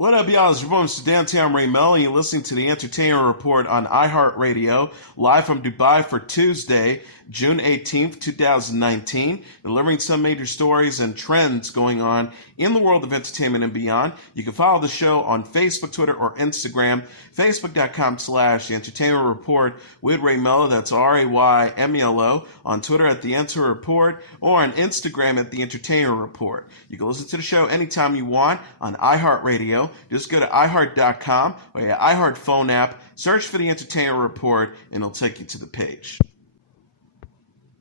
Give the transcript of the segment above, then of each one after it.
What up, y'all? It's your boy, Mr. Downtown Ray Melo, and you're listening to the Entertainment Report on iHeartRadio, live from Dubai for Tuesday, June 18th, 2019, delivering some major stories and trends going on in the world of entertainment and beyond. You can follow the show on Facebook, Twitter, or Instagram, facebook.com/The Entertainment Report with Ray Melo, that's RAYMELO, on Twitter at The Enter Report, or on Instagram at The Entertainment Report. You can listen to the show anytime you want on iHeartRadio. Just go to iHeart.com or your iHeart phone app, search for the Entertainment Report, and it'll take you to the page.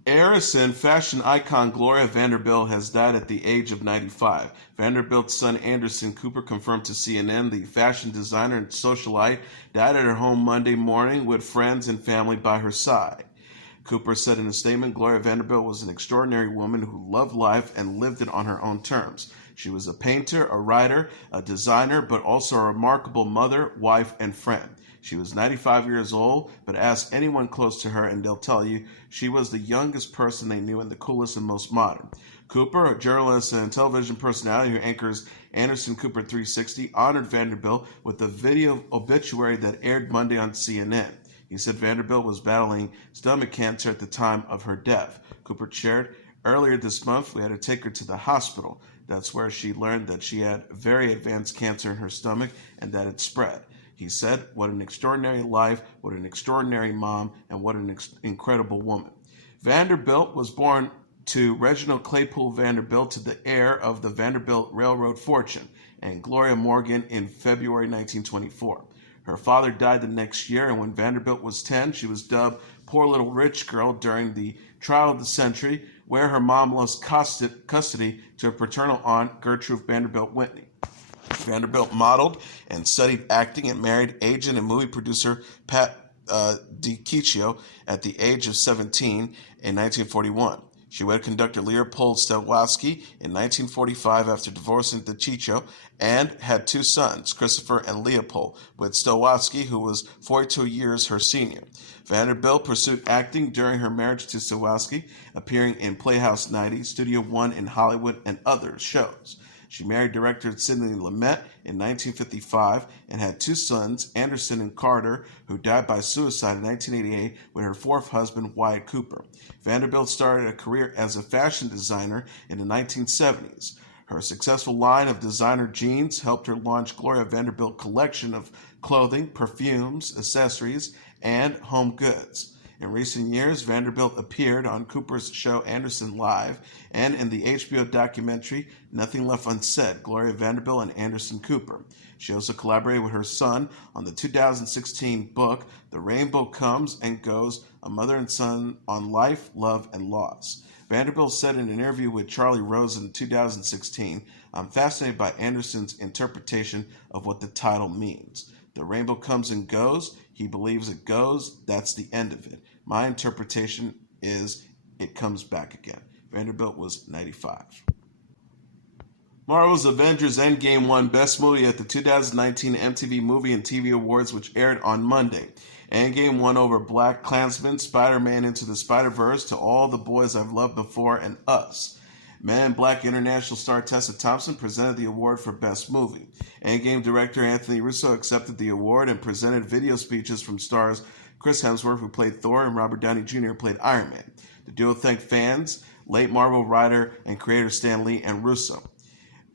Heiress and fashion icon Gloria Vanderbilt has died at the age of 95. Vanderbilt's son Anderson Cooper confirmed to CNN the fashion designer and socialite died at her home Monday morning with friends and family by her side. Cooper said in a statement, Gloria Vanderbilt was an extraordinary woman who loved life and lived it on her own terms. She was a painter, a writer, a designer, but also a remarkable mother, wife, and friend. She was 95 years old, but ask anyone close to her and they'll tell you she was the youngest person they knew and the coolest and most modern. Cooper, a journalist and television personality who anchors Anderson Cooper 360, honored Vanderbilt with a video obituary that aired Monday on CNN. He said Vanderbilt was battling stomach cancer at the time of her death. Cooper shared, earlier this month, we had to take her to the hospital. That's where she learned that she had very advanced cancer in her stomach and that it spread. He said, what an extraordinary life, what an extraordinary mom, and what an incredible woman. Vanderbilt was born to Reginald Claypool Vanderbilt, to the heir of the Vanderbilt Railroad fortune, and Gloria Morgan in February 1924. Her father died the next year, and when Vanderbilt was 10, she was dubbed Poor Little Rich Girl during the trial of the century, where her mom lost custody to her paternal aunt, Gertrude Vanderbilt Whitney. Vanderbilt modeled and studied acting and married agent and movie producer Pat DiCiccio at the age of 17 in 1941. She wedded conductor Leopold Stokowski in 1945 after divorcing DiCiccio and had two sons, Christopher and Leopold, with Stokowski, who was 42 years her senior. Vanderbilt pursued acting during her marriage to Stokowski, appearing in Playhouse 90, Studio One in Hollywood, and other shows. She married director Sidney Lumet in 1955 and had two sons, Anderson and Carter, who died by suicide in 1988 with her fourth husband, Wyatt Cooper. Vanderbilt started a career as a fashion designer in the 1970s. Her successful line of designer jeans helped her launch Gloria Vanderbilt collection of clothing, perfumes, accessories, and home goods. In recent years, Vanderbilt appeared on Cooper's show Anderson Live and in the HBO documentary Nothing Left Unsaid, Gloria Vanderbilt and Anderson Cooper. She also collaborated with her son on the 2016 book The Rainbow Comes and Goes, A Mother and Son on Life, Love, and Loss. Vanderbilt said in an interview with Charlie Rose in 2016, I'm fascinated by Anderson's interpretation of what the title means. The rainbow comes and goes. He believes it goes. That's the end of it. My interpretation is it comes back again. Vanderbilt was 95. Marvel's Avengers Endgame won Best Movie at the 2019 MTV Movie and TV Awards, which aired on Monday. Endgame won over Black Klansman, Spider-Man Into the Spider-Verse, To All the Boys I've Loved Before, and Us. Men in Black international star Tessa Thompson presented the award for Best Movie. Endgame director Anthony Russo accepted the award and presented video speeches from stars Chris Hemsworth, who played Thor, and Robert Downey Jr., who played Iron Man. The duo thanked fans, late Marvel writer and creator Stan Lee, and Russo.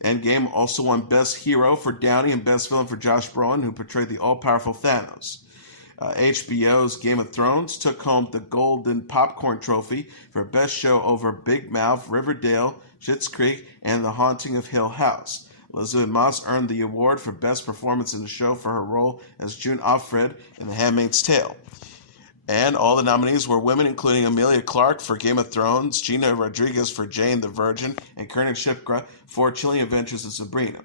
Endgame also won Best Hero for Downey and Best Villain for Josh Brolin, who portrayed the all-powerful Thanos. HBO's Game of Thrones took home the Golden Popcorn Trophy for Best Show over Big Mouth, Riverdale, Schitt's Creek, and The Haunting of Hill House. Elizabeth Moss earned the award for Best Performance in the show for her role as June Offred in The Handmaid's Tale. And all the nominees were women, including Emilia Clarke for Game of Thrones, Gina Rodriguez for Jane the Virgin, and Kiernan Shipka for Chilling Adventures of Sabrina.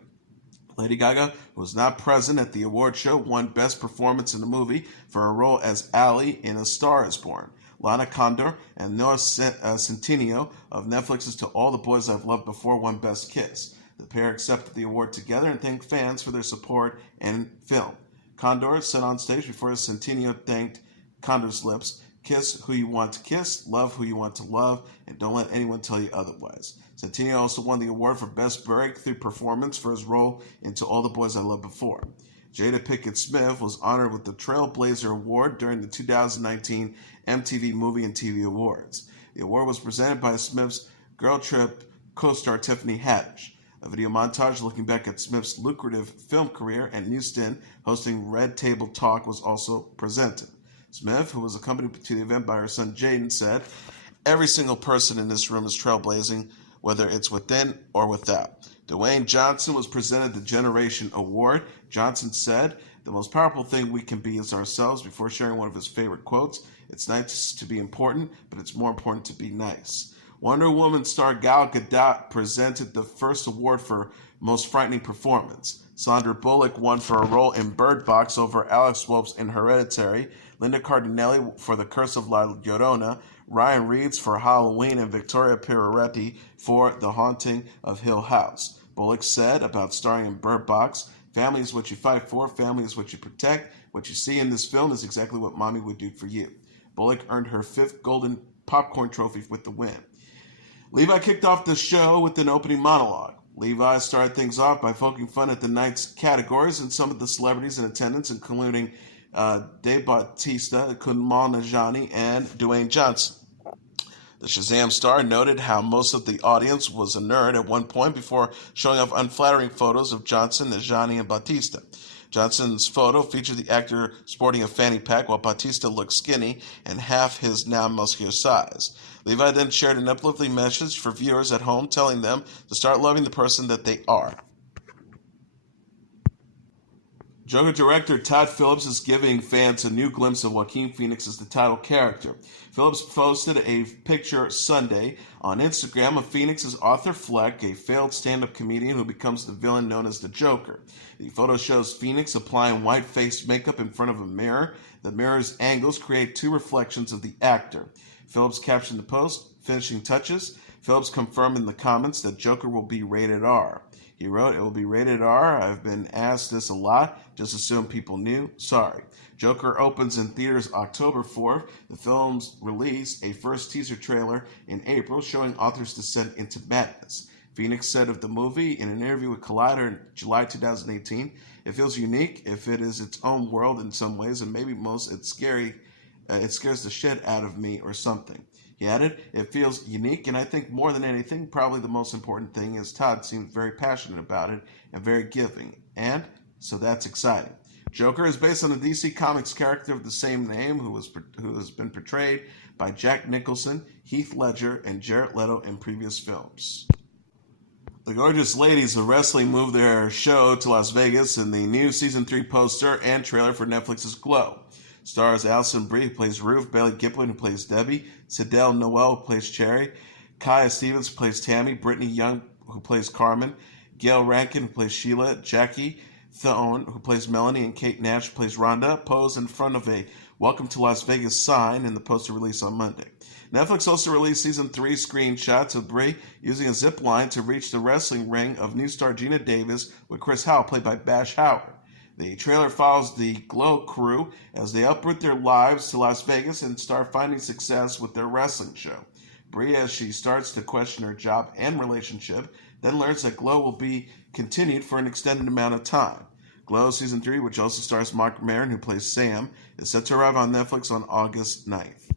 Lady Gaga, who was not present at the award show, won Best Performance in the Movie for her role as Ally in A Star is Born. Lana Condor and Noah Centineo of Netflix's To All the Boys I've Loved Before won Best Kiss. The pair accepted the award together and thanked fans for their support in film. Condor said on stage before Centineo thanked Condor's lips, Kiss who you want to kiss, love who you want to love, and don't let anyone tell you otherwise. Santino also won the award for Best Breakthrough Performance for his role in To All the Boys I Loved Before. Jada Pinkett Smith was honored with the Trailblazer Award during the 2019 MTV Movie and TV Awards. The award was presented by Smith's Girl Trip co-star Tiffany Haddish. A video montage looking back at Smith's lucrative film career and new stint hosting Red Table Talk was also presented. Smith, who was accompanied to the event by her son Jaden, said, "Every single person in this room is trailblazing, whether it's within or without." Dwayne Johnson was presented the Generation Award. Johnson said, "The most powerful thing we can be is ourselves," before sharing one of his favorite quotes. "It's nice to be important, but it's more important to be nice." Wonder Woman star Gal Gadot presented the first award for Most Frightening Performance. Sandra Bullock won for her role in Bird Box over Alex Wolff in Hereditary, Linda Cardinelli for The Curse of La Llorona, Ryan Reeds for Halloween, and Victoria Pieroretti for The Haunting of Hill House. Bullock said about starring in Bird Box, "Family is what you fight for, family is what you protect. What you see in this film is exactly what mommy would do for you." Bullock earned her 5th Golden Popcorn Trophy with the win. Levi kicked off the show with an opening monologue. Levi started things off by poking fun at the night's categories and some of the celebrities in attendance, including Dave Bautista, Kumail Nanjiani, and Dwayne Johnson. The Shazam star noted how most of the audience was a nerd at one point before showing off unflattering photos of Johnson, Nanjiani, and Bautista. Johnson's photo featured the actor sporting a fanny pack, while Bautista looked skinny and half his now muscular size. Levi then shared an uplifting message for viewers at home, telling them to start loving the person that they are. Joker director Todd Phillips is giving fans a new glimpse of Joaquin Phoenix as the title character. Phillips posted a picture Sunday on Instagram of Phoenix as Arthur Fleck, a failed stand-up comedian who becomes the villain known as the Joker. The photo shows Phoenix applying white face makeup in front of a mirror. The mirror's angles create 2 reflections of the actor. Phillips captioned the post, "Finishing touches." Phillips confirmed in the comments that Joker will be rated R. He wrote, "It will be rated R. I've been asked this a lot. Just assume people knew. Sorry." Joker opens in theaters October 4th. The film's released a first teaser trailer in April showing Arthur's descent into madness. Phoenix said of the movie in an interview with Collider in July 2018, "It feels unique if it is its own world in some ways, and maybe most it's scary. It scares the shit out of me or something." He added, "It feels unique, and I think more than anything, probably the most important thing is Todd seems very passionate about it and very giving, and so that's exciting." Joker is based on a DC Comics character of the same name who has been portrayed by Jack Nicholson, Heath Ledger, and Jared Leto in previous films. The Gorgeous Ladies of Wrestling moved their show to Las Vegas in the new Season 3 poster and trailer for Netflix's Glow. Stars Alison Brie, who plays Ruth, Bailey Giplin, who plays Debbie, Sidel Noel, who plays Cherry, Kaya Stevens, who plays Tammy, Brittany Young, who plays Carmen, Gail Rankin, who plays Sheila, Jackie Thone, who plays Melanie, and Kate Nash, who plays Rhonda, pose in front of a "Welcome to Las Vegas" sign in the poster release on Monday. Netflix also released Season 3 screenshots of Brie using a zip line to reach the wrestling ring of new star Gina Davis with Chris Howell, played by Bash Howard. The trailer follows the Glow crew as they uproot their lives to Las Vegas and start finding success with their wrestling show. Brie, as she starts to question her job and relationship, then learns that Glow will be continued for an extended amount of time. Glow Season 3, which also stars Mark Maron, who plays Sam, is set to arrive on Netflix on August 9th.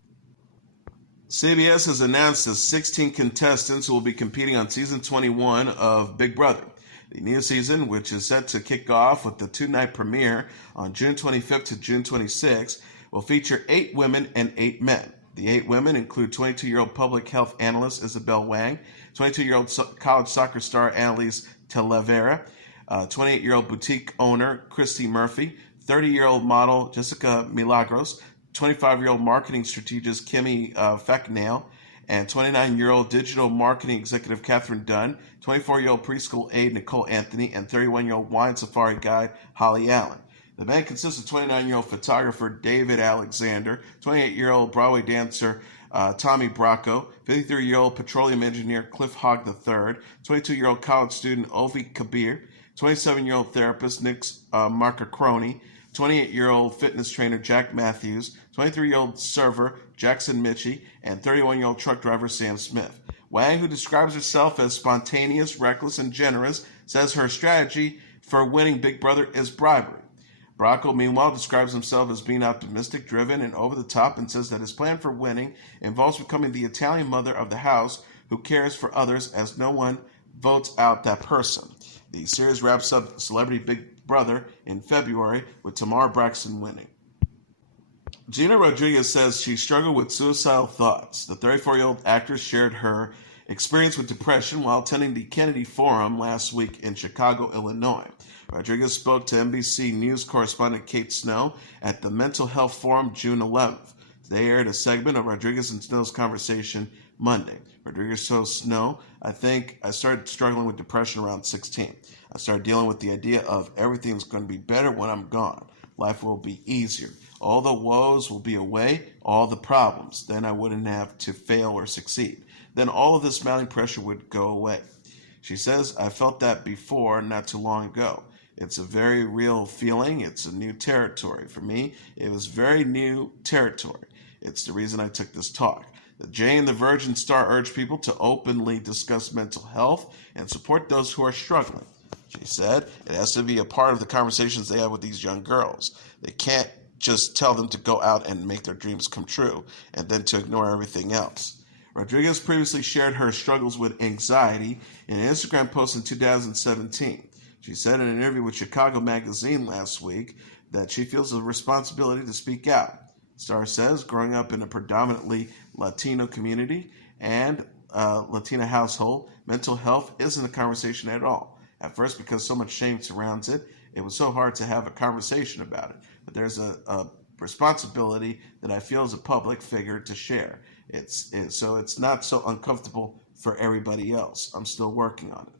CBS has announced the 16 contestants who will be competing on Season 21 of Big Brother. The new season, which is set to kick off with the 2-night premiere on June 25th to June 26th, will feature 8 women and 8 men. The 8 women include 22-year-old public health analyst Isabel Wang, 22-year-old college soccer star Annalise Talavera, 28-year-old boutique owner Christy Murphy, 30-year-old model Jessica Milagros, 25-year-old marketing strategist Kimmy Facknail, and 29-year-old digital marketing executive Catherine Dunn, 24-year-old preschool aide Nicole Anthony, and 31-year-old wine safari guide Holly Allen. The band consists of 29-year-old photographer David Alexander, 28-year-old Broadway dancer Tommy Bracco, 53-year-old petroleum engineer Cliff Hogg III, 22-year-old college student Ovi Kabir, 27-year-old therapist Nick Marcacroni, 28-year-old fitness trainer Jack Matthews, 23-year-old server Jackson Mitchie, and 31-year-old truck driver Sam Smith. Wang, who describes herself as spontaneous, reckless, and generous, says her strategy for winning Big Brother is bribery. Bracco, meanwhile, describes himself as being optimistic, driven, and over the top, and says that his plan for winning involves becoming the Italian mother of the house who cares for others as no one votes out that person. The series wraps up Celebrity Big Brother in February with Tamar Braxton winning. Gina Rodriguez says she struggled with suicidal thoughts. The 34-year-old actress shared her experience with depression while attending the Kennedy Forum last week in Chicago, Illinois. Rodriguez spoke to NBC News correspondent Kate Snow at the Mental Health Forum June 11th. They aired a segment of Rodriguez and Snow's conversation Monday. Rodriguez told Snow, "I think I started struggling with depression around 16. I started dealing with the idea of everything's going to be better when I'm gone. Life will be easier. All the woes will be away, all the problems. Then I wouldn't have to fail or succeed. Then all of this mounting pressure would go away." She says, "I felt that before, not too long ago. It's a very real feeling. It's a new territory. For me, it was very new territory. It's the reason I took this talk." The Jane the Virgin star urged people to openly discuss mental health and support those who are struggling. She said it has to be a part of the conversations they have with these young girls. They can't just tell them to go out and make their dreams come true and then to ignore everything else. Rodriguez previously shared her struggles with anxiety in an Instagram post in 2017. She said in an interview with Chicago Magazine last week that she feels a responsibility to speak out. Star says growing up in a predominantly Latino community and Latina household, mental health isn't a conversation at all. At first, because so much shame surrounds it, it was so hard to have a conversation about it. But there's a responsibility that I feel as a public figure to share. So it's not so uncomfortable for everybody else. I'm still working on it.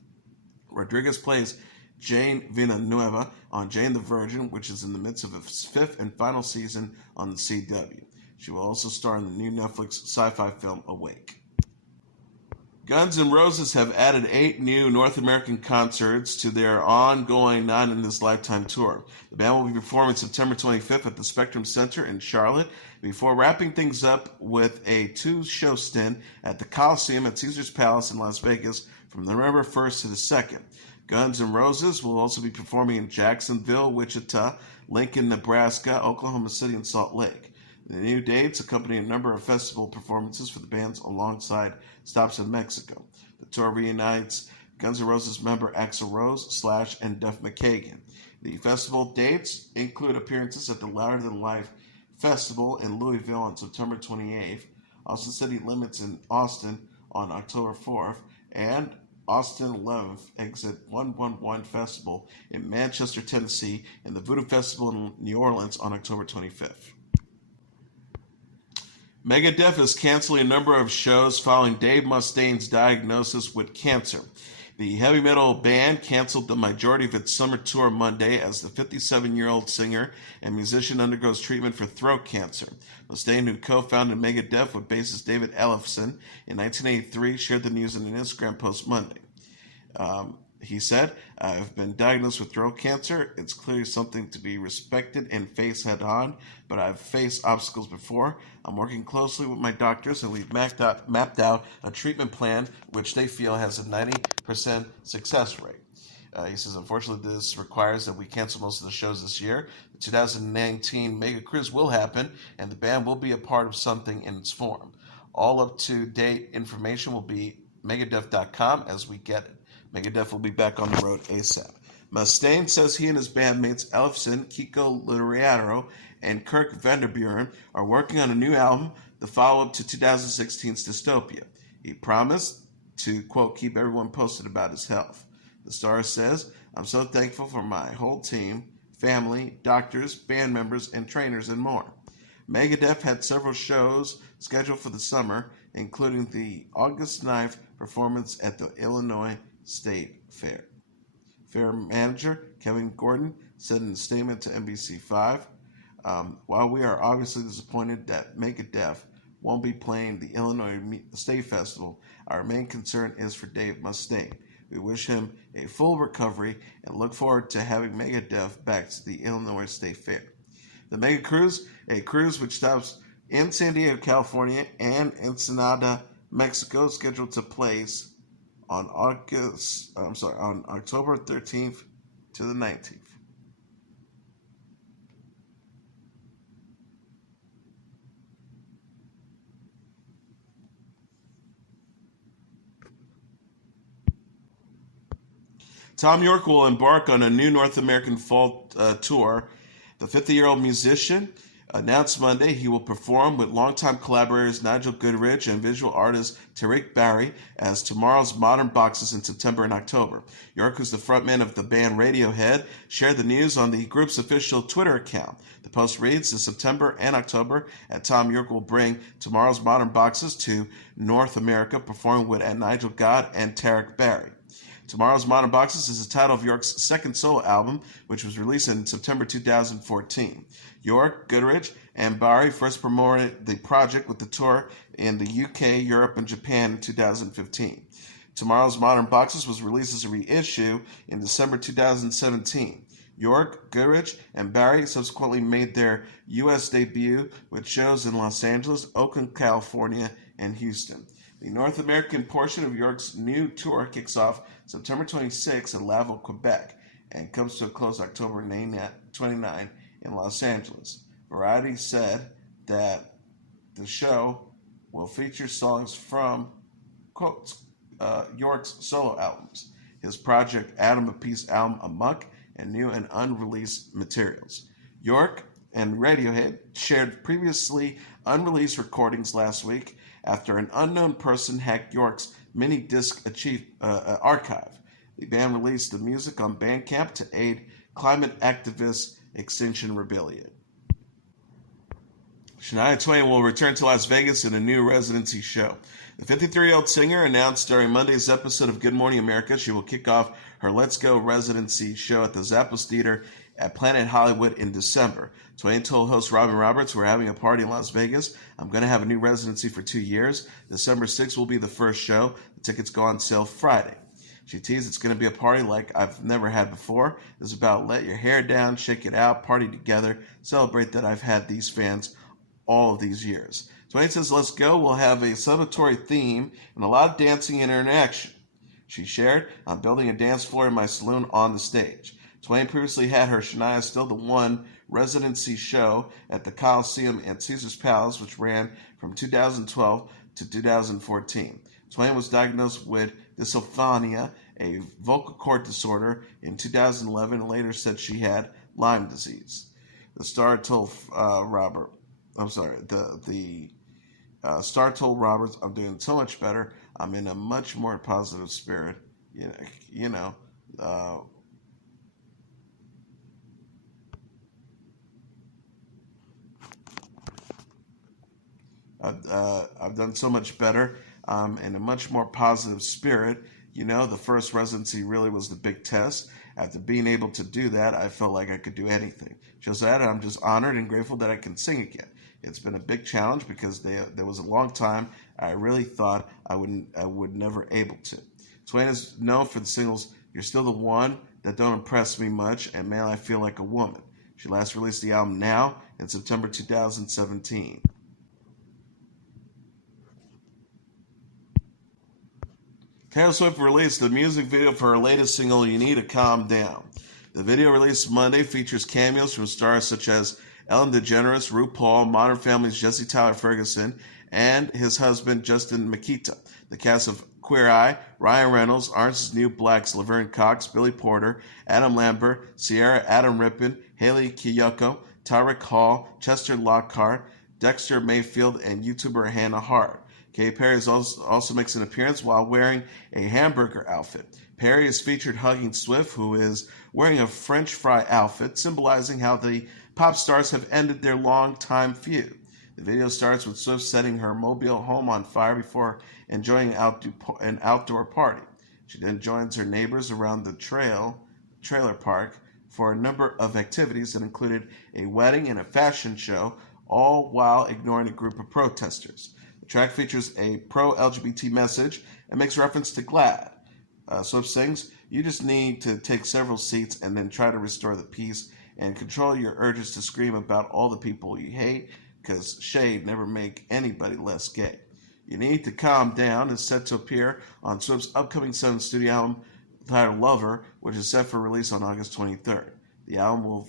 Rodriguez plays Jane Villanueva on Jane the Virgin, which is in the midst of its fifth and final season on the CW. She will also star in the new Netflix sci-fi film Awake. Guns N' Roses have added 8 new North American concerts to their ongoing Not in This Lifetime tour. The band will be performing September 25th at the Spectrum Center in Charlotte before wrapping things up with a 2-show stint at the Coliseum at Caesars Palace in Las Vegas from November 1st to the 2nd. Guns N' Roses will also be performing in Jacksonville, Wichita, Lincoln, Nebraska, Oklahoma City, and Salt Lake. The new dates accompany a number of festival performances for the bands alongside stops in Mexico. The tour reunites Guns N' Roses member Axl Rose, Slash, and Duff McKagan. The festival dates include appearances at the Louder Than Life Festival in Louisville on September 28th, Austin City Limits in Austin on October 4th, and Austin 11th Exit 111 Festival in Manchester, Tennessee, and the Voodoo Festival in New Orleans on October 25th. Megadeth is canceling a number of shows following Dave Mustaine's diagnosis with cancer. The heavy metal band canceled the majority of its summer tour Monday as the 57-year-old singer and musician undergoes treatment for throat cancer. Mustaine, who co-founded Megadeth with bassist David Ellefson in 1983, shared the news in an Instagram post Monday. He said, "I've been diagnosed with throat cancer. It's clearly something to be respected and face head on, but I've faced obstacles before. I'm working closely with my doctors, and we've mapped out a treatment plan which they feel has a 90% success rate." He says, "Unfortunately, this requires that we cancel most of the shows this year. The 2019 Mega Cruise will happen, and the band will be a part of something in its form. All up-to-date information will be Megadeth.com as we get it. Megadeth will be back on the road ASAP." Mustaine says he and his bandmates Ellefson, Kiko Luriatero, and Kirk Vanderburen are working on a new album, the follow-up to 2016's Dystopia. He promised to, quote, "keep everyone posted about his health." The star says, "I'm so thankful for my whole team, family, doctors, band members, and trainers, and more." Megadeth had several shows scheduled for the summer, including the August 9th performance at the Illinois State Fair. Fair manager Kevin Gordon said in a statement to NBC5, "While we are obviously disappointed that Megadeth won't be playing the Illinois State Festival, our main concern is for Dave Mustaine. We wish him a full recovery and look forward to having Megadeth back to the Illinois State Fair. The Mega Cruise, a cruise which stops in San Diego, California, and Ensenada, Mexico, scheduled to place on October 13th to the 19th. Thom Yorke will embark on a new North American fall tour. The 50-year-old musician announced Monday he will perform with longtime collaborators Nigel Goodrich and visual artist Tariq Barry as Tomorrow's Modern Boxes in September and October. Yorke, who's the frontman of the band Radiohead, shared the news on the group's official Twitter account. The post reads, in September and October, Thom Yorke will bring Tomorrow's Modern Boxes to North America, performing with Nigel Godd and Tariq Barry. Tomorrow's Modern Boxes is the title of Yorke's second solo album, which was released in September 2014. Yorke, Goodrich, and Barry first promoted the project with the tour in the UK, Europe, and Japan in 2015. Tomorrow's Modern Boxes was released as a reissue in December 2017. Yorke, Goodrich, and Barry subsequently made their U.S. debut with shows in Los Angeles, Oakland, California, and Houston. The North American portion of Yorke's new tour kicks off September 26 in Laval, Quebec, and comes to a close October 29 in Los Angeles. Variety said that the show will feature songs from, quote, Yorke's solo albums, his Project Atom of Peace album Amok, and new and unreleased materials. Yorke and Radiohead shared previously unreleased recordings last week after an unknown person hacked Yorke's mini disc archive. The band released the music on Bandcamp to aid climate activist Extinction Rebellion. Shania Twain will return to Las Vegas in a new residency show. The 53-year-old singer announced during Monday's episode of Good Morning America she will kick off her Let's Go residency show at the Zappos Theater at Planet Hollywood in December. Twain told host Robin Roberts, "We're having a party in Las Vegas. I'm going to have a new residency for 2 years. December 6th will be the first show. The tickets go on sale Friday." She teased, "It's going to be a party like I've never had before. It's about let your hair down, shake it out, party together, celebrate that I've had these fans all of these years." Twain says Let's Go will have a celebratory theme and a lot of dancing and interaction. She shared, "I'm building a dance floor in my saloon on the stage." Twain previously had her Shania Still the One residency show at the Coliseum and Caesar's Palace, which ran from 2012 to 2014. Twain was diagnosed with dysophonia, a vocal cord disorder, in 2011 and later said she had Lyme disease. The star told Star told Roberts, "I'm doing so much better. I'm in a much more positive spirit." I've done so much better. I'm in a much more positive spirit. The first residency really was the big test. After being able to do that, I felt like I could do anything. She said, "I'm just honored and grateful that I can sing again. It's been a big challenge because there was a long time I really thought I would never able to." Twain is known for the singles "You're Still the One," "That Don't Impress Me Much," and "Man, I Feel Like a Woman." She last released the album Now in September 2017. Taylor Swift released the music video for her latest single, "You Need to Calm Down." The video released Monday features cameos from stars such as Ellen DeGeneres, RuPaul, Modern Family's Jesse Tyler Ferguson, and his husband Justin Makita. The cast of Queer Eye, Ryan Reynolds, Orange is the New Black's Laverne Cox, Billy Porter, Adam Lambert, Sierra Adam Rippon, Haley Kiyoko, Tyreek Hall, Chester Lockhart, Dexter Mayfield, and YouTuber Hannah Hart. Katy Perry also makes an appearance while wearing a hamburger outfit. Perry is featured hugging Swift, who is wearing a French fry outfit, symbolizing how the pop stars have ended their long-time feud. The video starts with Swift setting her mobile home on fire before enjoying an outdoor party. She then joins her neighbors around the trailer park for a number of activities that included a wedding and a fashion show, all while ignoring a group of protesters. The track features a pro-LGBT message and makes reference to GLAAD. Swift sings, "You just need to take several seats and then try to restore the peace and control your urges to scream about all the people you hate, because shade never make anybody less gay. You need to calm down" is set to appear on Swift's upcoming 7th studio album titled Lover, which is set for release on August 23rd. The album will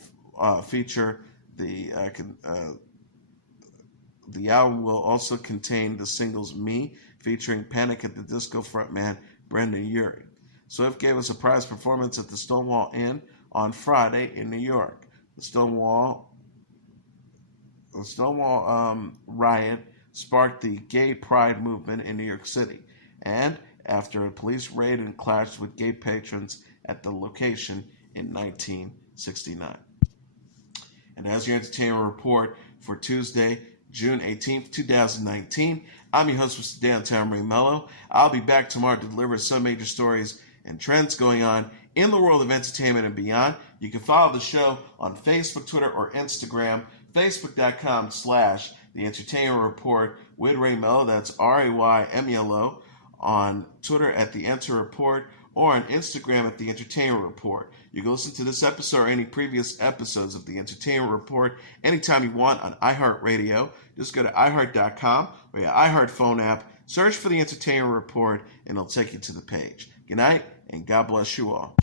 feature the album will also contain the singles "Me," featuring Panic at the Disco frontman Brendan Urie. Swift gave a surprise performance at the Stonewall Inn on Friday in New York. The Stonewall riot sparked the gay pride movement in New York City, and after a police raid and clashed with gay patrons at the location in 1969. And as your entertainment report for Tuesday, June 18th, 2019, I'm your host, Mr. Downtown Ray Melo. I'll be back tomorrow to deliver some major stories and trends going on in the world of entertainment and beyond. You can follow the show on Facebook, Twitter, or Instagram. Facebook.com/The Entertainment Report with Ray Melo. That's RAYMELO. On Twitter at The Enter Report, or on Instagram at The Entertainment Report. You can listen to this episode or any previous episodes of The Entertainment Report anytime you want on iHeartRadio. Just go to iHeart.com or your iHeart phone app, search for The Entertainment Report, and it'll take you to the page. Good night, and God bless you all.